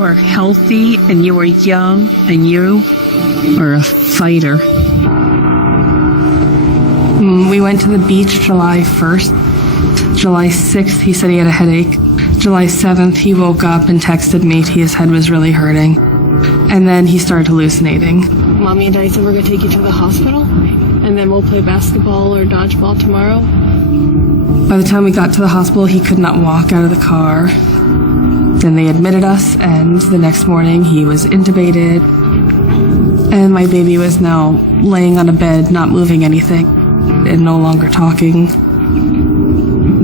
are healthy and you are young and you are a fighter. We went to the beach July 1st. July 6th, he said he had a headache. July 7th, he woke up and texted me his head was really hurting. And then he started hallucinating. Mommy and Daddy said we're going to take you to the hospital, and then we'll play basketball or dodgeball tomorrow. By the time we got to the hospital, he could not walk out of the car. Then they admitted us, and the next morning he was intubated. And my baby was now laying on a bed, not moving anything, and no longer talking.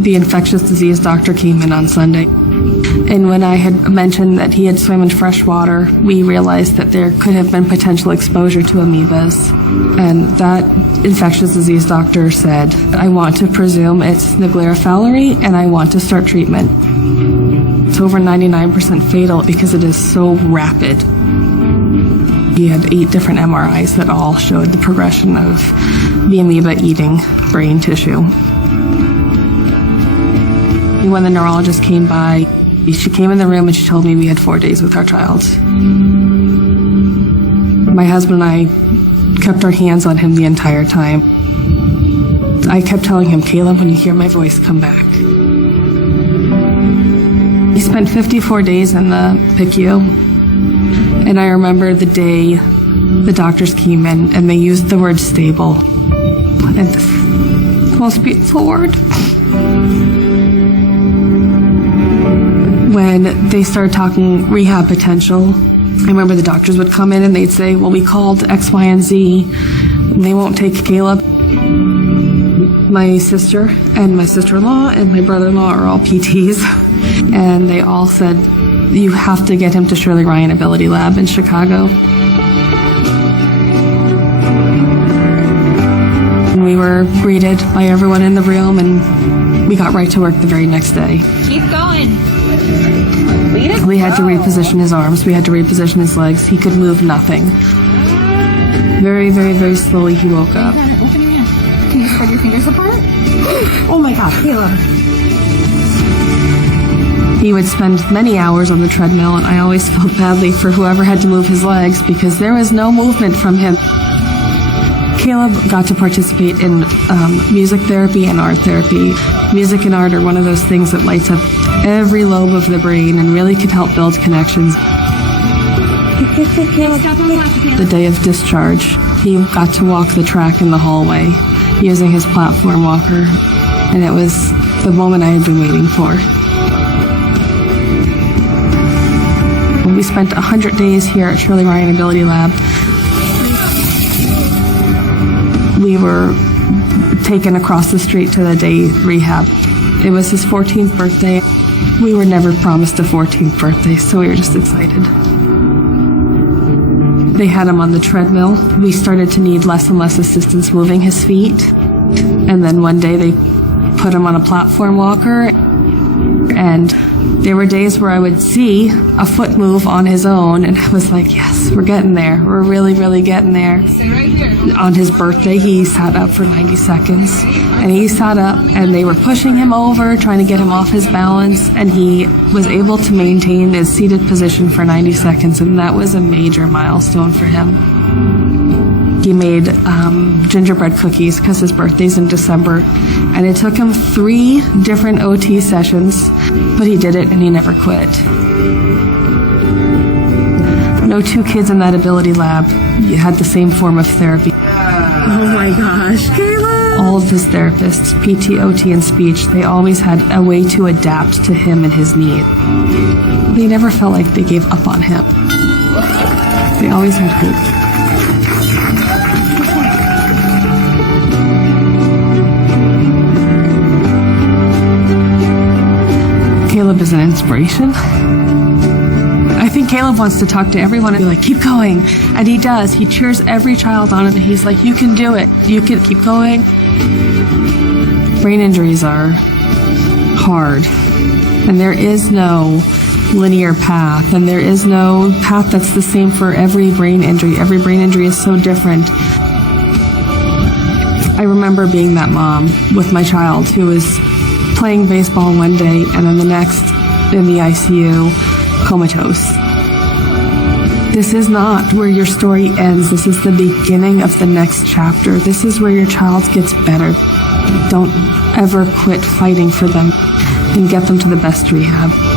The infectious disease doctor came in on Sunday. And when I had mentioned that he had swam in fresh water, we realized that there could have been potential exposure to amoebas. And that infectious disease doctor said, I want to presume it's Naegleria fowleri, and I want to start treatment. It's over 99% fatal because it is so rapid. He had 8 different MRIs that all showed the progression of the amoeba eating brain tissue. When the neurologist came by, she came in the room and she told me we had 4 days with our child. My husband and I kept our hands on him the entire time. I kept telling him, Caleb, when you hear my voice, come back. He spent 54 days in the PICU, and I remember the day the doctors came in and they used the word stable. And the most beautiful word. When they started talking rehab potential, I remember the doctors would come in and they'd say, well, we called X, Y, and Z, and they won't take Caleb. My sister and my sister-in-law and my brother-in-law are all PTs, and they all said, you have to get him to Shirley Ryan Ability Lab in Chicago. And we were greeted by everyone in the room, and we got right to work the very next day. Keep going. We had to reposition his arms. We had to reposition his legs. He could move nothing. Very, very, very slowly he woke up. Open your hand. Can you spread your fingers apart? Oh my God, Caleb. He would spend many hours on the treadmill, and I always felt badly for whoever had to move his legs because there was no movement from him. Caleb got to participate in music therapy and art therapy. Music and art are one of those things that lights up every lobe of the brain and really can help build connections. The day of discharge, he got to walk the track in the hallway using his platform walker, and it was the moment I had been waiting for. We spent 100 days here at Shirley Ryan Ability Lab. We were taken across the street to the day rehab. It was his 14th birthday. We were never promised a 14th birthday, so we were just excited. They had him on the treadmill. We started to need less and less assistance moving his feet. And then one day they put him on a platform walker, and there were days where I would see a foot move on his own, and I was like, yes, we're getting there. We're really, really getting there. Stay right here. On his birthday, he sat up for 90 seconds, and he sat up, and they were pushing him over, trying to get him off his balance, and he was able to maintain his seated position for 90 seconds, and that was a major milestone for him. He made gingerbread cookies because his birthday's in December, and it took him 3 different OT sessions, but he did it and he never quit. No 2 kids in that ability lab had the same form of therapy. Oh my gosh, Caleb! All of his therapists, PT, OT, and speech, they always had a way to adapt to him and his need. They never felt like they gave up on him. They always had hope. Caleb is an inspiration. I think Caleb wants to talk to everyone and be like, keep going. And he does. He cheers every child on, and he's like, you can do it. You can keep going. Brain injuries are hard, and there is no linear path, and there is no path that's the same for every brain injury. Every brain injury is so different. I remember being that mom with my child who was playing baseball one day and then the next in the ICU, comatose. This is not where your story ends. This is the beginning of the next chapter. This is where your child gets better. Don't ever quit fighting for them and get them to the best rehab.